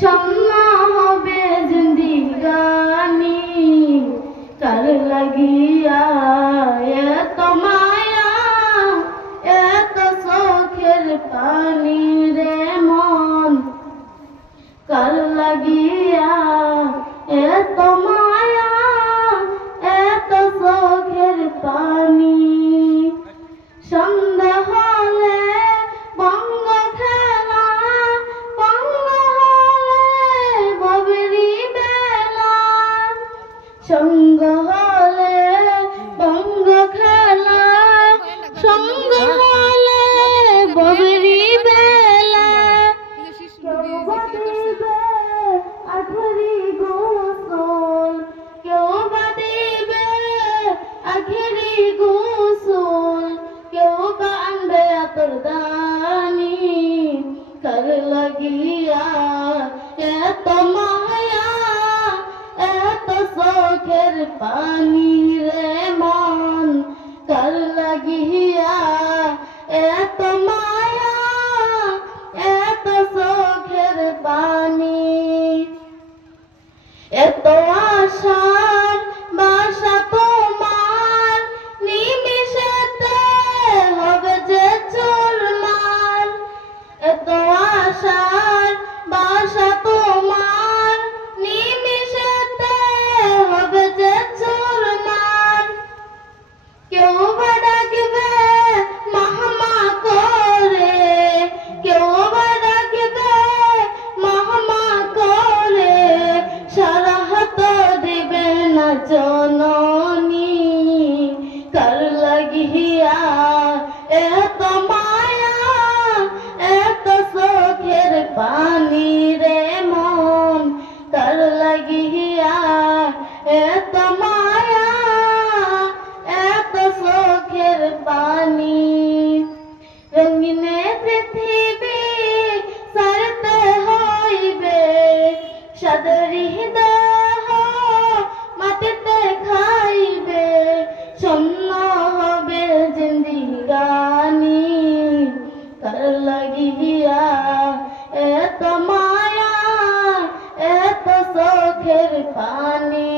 শূন্য হবে জিন্দিগানি কার লাগিয়া এত মায়া এত চোখের পানি রে মন কার লাগিয়া এত মায়া এত চোখের পানি সন্ধ্যা হলে বঙ্গ খেলা বঙ্গ হলে ববরি বেলা সঙ্গ হলে বঙ্গ খেলা সঙ্গ হলে ববরি বেলা কেউ বাদিবে আখেরি গোসল কেউ বাদিবে আখেরি গোসল কেউ বা আনবে আতর দানি কার লাগিয়া এত মায়া এত চোখের পানি রে মন কার লাগিয়া এত মায়া এত চোখের পানি এত আশার বাসা তোমার নিমিষেতে হবে যে চুরমার এত আশার বাসা তোমার নিমিষেতে হবে যে চুরমার কেউ বা ডাকবে মাহমা করে কেউ বা ডাকবে মাহমা করে সারা হাত দিবে না জননী কার লাগিয়া এত মায়া এত চোখের পানি রে মন কার লাগিয়া এত মায়া এত চোখের পানি রঙিনে পৃথিবী সারতে হইবে সাদরি দেহ মাটিতে খাইবে শূন্য হবে জিন্দিগানি কার লাগিয়া এত মায়া এত চোখের পানি